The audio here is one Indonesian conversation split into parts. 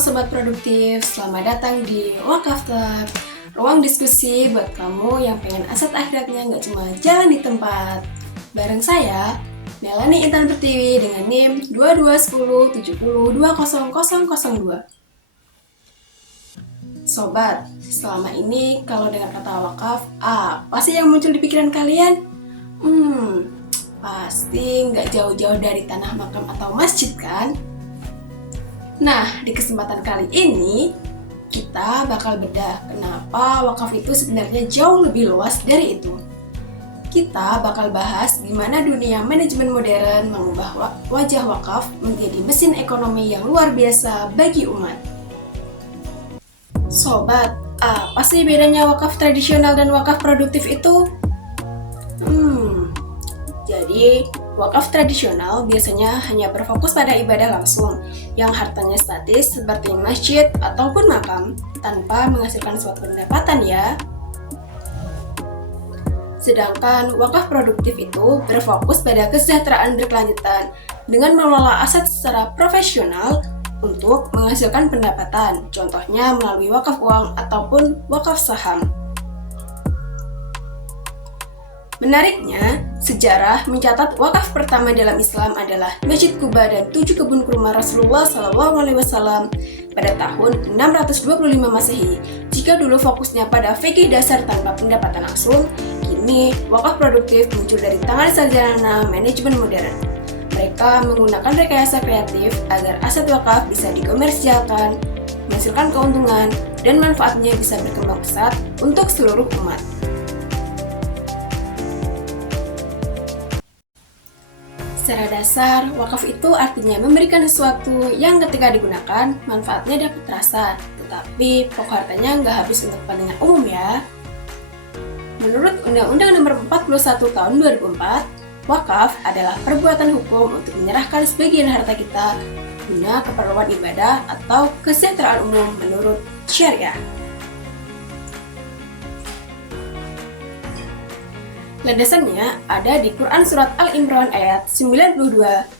Sobat Produktif, selamat datang di Wakafter, ruang diskusi buat kamu yang pengen aset akhiratnya nggak cuma jalan di tempat. Bareng saya, Melanie Intan Pertiwi dengan NIM 221070200002. Sobat, selama ini kalau dengar kata wakaf, apa sih yang muncul di pikiran kalian? Pasti nggak jauh-jauh dari tanah makam atau masjid kan? Nah, di kesempatan kali ini, kita bakal bedah kenapa wakaf itu sebenarnya jauh lebih luas dari itu. Kita bakal bahas gimana dunia manajemen modern mengubah wajah wakaf menjadi mesin ekonomi yang luar biasa bagi umat. Sobat, apa sih bedanya wakaf tradisional dan wakaf produktif itu? Jadi, wakaf tradisional biasanya hanya berfokus pada ibadah langsung, yang hartanya statis seperti masjid ataupun makam, tanpa menghasilkan suatu pendapatan ya. Sedangkan wakaf produktif itu berfokus pada kesejahteraan berkelanjutan, dengan mengelola aset secara profesional untuk menghasilkan pendapatan, contohnya melalui wakaf uang ataupun wakaf saham. Menariknya, sejarah mencatat wakaf pertama dalam Islam adalah Masjid Quba dan 7 kebun kurma Rasulullah SAW pada tahun 625 Masehi. Jika dulu fokusnya pada fikih dasar tanpa pendapatan langsung, kini wakaf produktif muncul dari tangan sarjana manajemen modern. Mereka menggunakan rekayasa kreatif agar aset wakaf bisa dikomersialkan, menghasilkan keuntungan, dan manfaatnya bisa berkembang pesat untuk seluruh umat. Secara dasar, wakaf itu artinya memberikan sesuatu yang ketika digunakan, manfaatnya dapat terasa, tetapi pokok hartanya nggak habis untuk kepentingan umum ya. Menurut Undang-Undang Nomor 41 Tahun 2004, wakaf adalah perbuatan hukum untuk menyerahkan sebagian harta kita guna keperluan ibadah atau kesejahteraan umum menurut syariah. Landasannya ada di Quran Surat Al-Imran ayat 92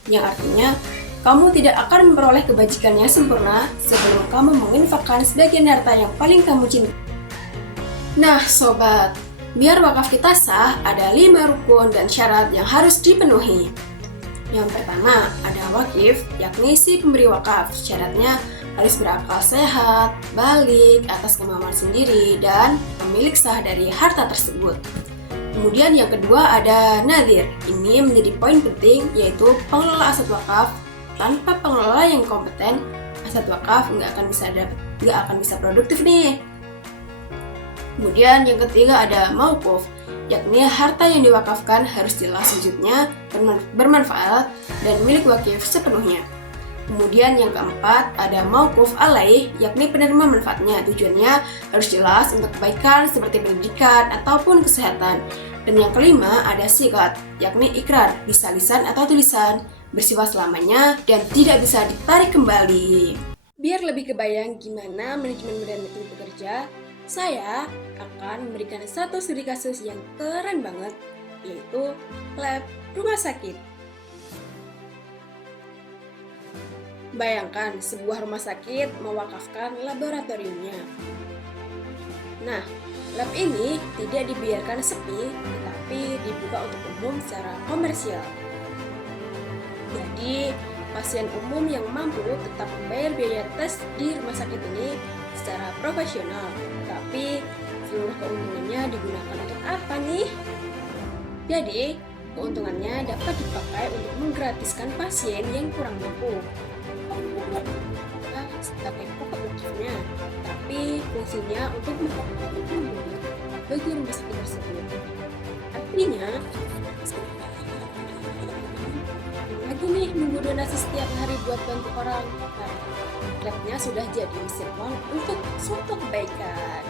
yang artinya kamu tidak akan memperoleh kebajikan yang sempurna sebelum kamu menginfakkan sebagian harta yang paling kamu cintai. Nah sobat, biar wakaf kita sah ada 5 rukun dan syarat yang harus dipenuhi. Yang pertama ada wakif, yakni si pemberi wakaf. Syaratnya harus berakal sehat, balik atas kemampuan sendiri, dan pemilik sah dari harta tersebut. Kemudian yang kedua ada nadhir. Ini menjadi poin penting, yaitu pengelola aset wakaf. Tanpa pengelola yang kompeten, aset wakaf nggak akan bisa produktif nih. Kemudian yang ketiga ada mauquf, yakni harta yang diwakafkan harus jelas wujudnya, bermanfaat, dan milik wakif sepenuhnya. Kemudian yang keempat ada mauquf alaih, yakni penerima manfaatnya. Tujuannya harus jelas untuk kebaikan seperti pendidikan ataupun kesehatan. Dan yang kelima ada siqat, yakni ikrar, bisa lisan atau tulisan, bersifat selamanya dan tidak bisa ditarik kembali. Biar lebih kebayang gimana manajemen modern itu bekerja, saya akan memberikan satu studi kasus yang keren banget, yaitu lab rumah sakit. Bayangkan sebuah rumah sakit mewakafkan laboratoriumnya. Nah, lab ini tidak dibiarkan sepi, tetapi dibuka untuk umum secara komersial. Jadi, pasien umum yang mampu tetap membayar biaya tes di rumah sakit ini secara profesional, tapi seluruh keuntungannya digunakan untuk apa nih? Jadi, keuntungannya dapat dipakai untuk menggratiskan pasien yang kurang mampu. Sebagai pokok motifnya, tapi fungsinya untuk bagi rumah sakit tersebut. Artinya, lagi nih nunggu donasi setiap hari buat bantu orang. Nah, labnya sudah jadi mesin uang untuk suatu kebaikan.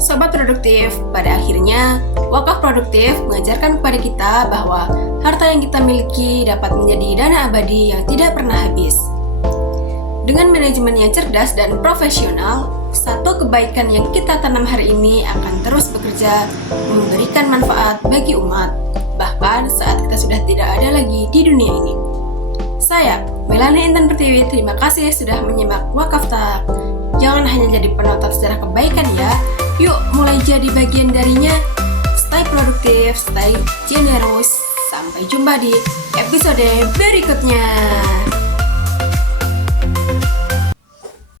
Sobat produktif, pada akhirnya wakaf produktif mengajarkan kepada kita bahwa harta yang kita miliki dapat menjadi dana abadi yang tidak pernah habis. Dengan manajemen yang cerdas dan profesional, satu kebaikan yang kita tanam hari ini akan terus bekerja memberikan manfaat bagi umat, bahkan saat kita sudah tidak ada lagi di dunia ini. Saya, Melani Intan Pertiwi, terima kasih sudah menyimak Wakaf Tak. Jangan hanya jadi penonton sejarah kebaikan ya, yuk mulai jadi bagian darinya. Stay produktif, stay generous. Sampai jumpa di episode berikutnya.